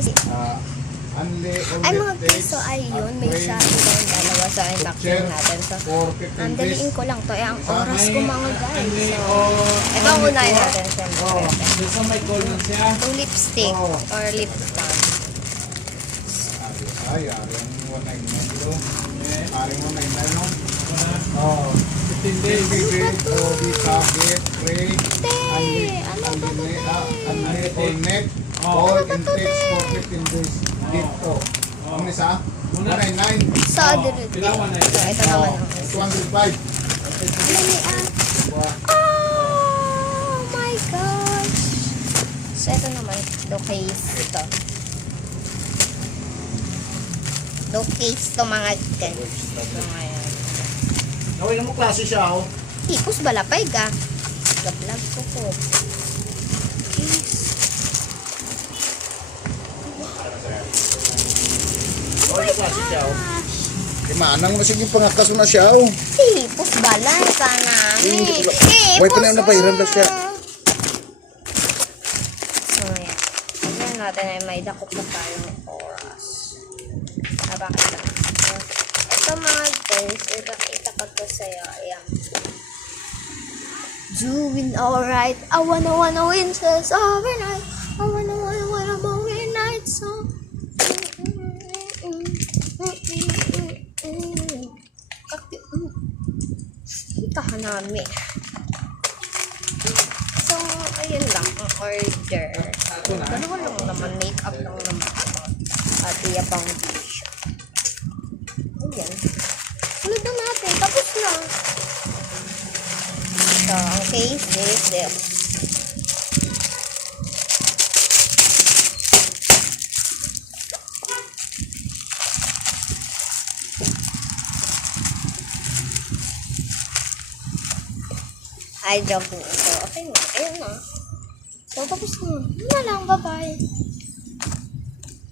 Kasi, ay mga guys, so ayun, may isa itong dalawa sa unboxing natin. So, daliin ko lang to. Ang oras ko mga guys. So, ito ang unahin natin siyempre. Itong lipstick or lip balm. Ay, ari ang 199 ari mo na no? Oh, 15 days sabit, free, Ano ba to? all net, all intakes for 15 days dito. Ang isa, 199. Sa direct. So, ito naman ang isa. 205. Oh my gosh! So, ito naman. The case ito. The case to mga guys. So, ngayon. Gawin mo klase siya, oh. Tipos balapay ka. Gablag ko po. Case. Gawin mo klase siya, oh. Manang na sige pangakas mo na siya, oh. Tipos balay ka namin. Wait pa na yung napairam na siya. So, yan. Tignan natin ay may dakot na tayong oras. Bakit lang. Ito mga guys, ipakita ko to sa'yo. Ayan. Doing alright. I wanna win says overnight. I wanna win night song. Ikahan namin. So, ayun lang ang order. Dalawa lang naman, makeup lang naman. At iya foundation. Ayan. Sunod na natin. Tapos na. So, ang case is this. Ay, joke na ito. Okay na. Ayun na. So, tapos na. Yun na lang. Bye-bye.